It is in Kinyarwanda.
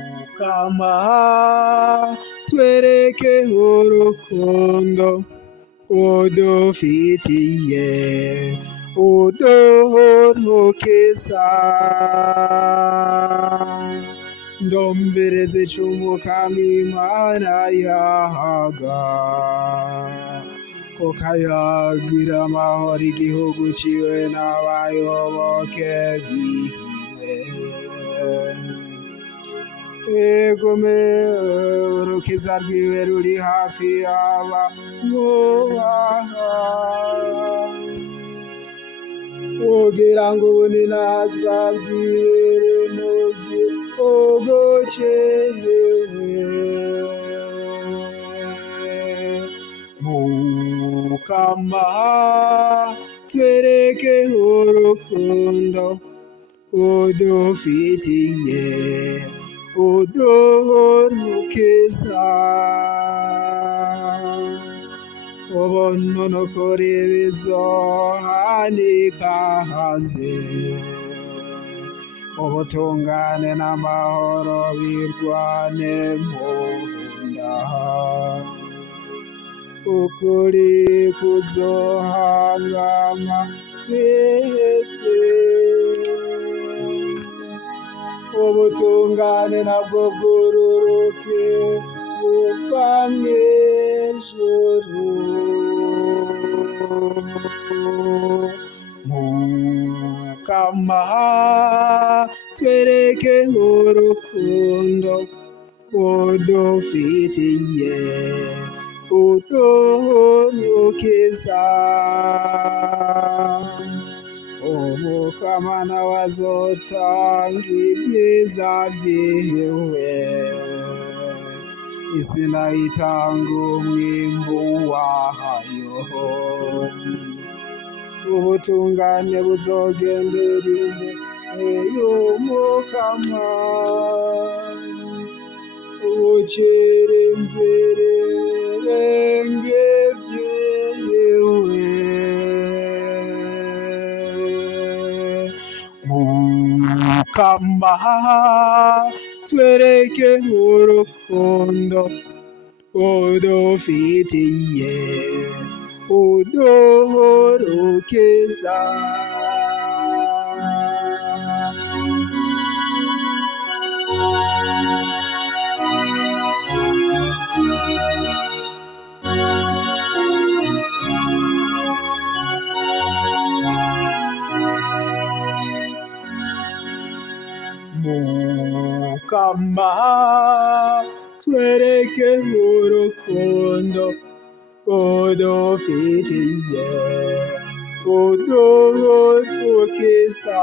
Mukama twereke urukundo udufitiye uduhurukiza ndombereze cy'umukama Imana yahaga ko kayagira amahoro igihugu ciwe n'abayoboke biwe egome urukiza rwiwe ruri hafi y'abamwubaha kugira ngo ubunazwa bwiwe mu gihugu ciwe Mukama twereke urukundo udufitiye uduhurukiza ubunonokore bizohanika haze ubutungane n'amahoro birwane mu nda ukuri kuzohangama kwese ubutungane nabwo bwururuke buva mw'ijuru Mukama twereke urukundo udufitiye uduhurukiza Umukama nawe azotanga ibyiza vyiwe isi nayitanga umwimbu wayo ubutungane buzogendera imbere y'Umukama bucira inzira ibirenge vyiwe Mukama twereke urukundo udufitiye uduhurukiza Mukama twereke urukundo udufitiye uduhurukiza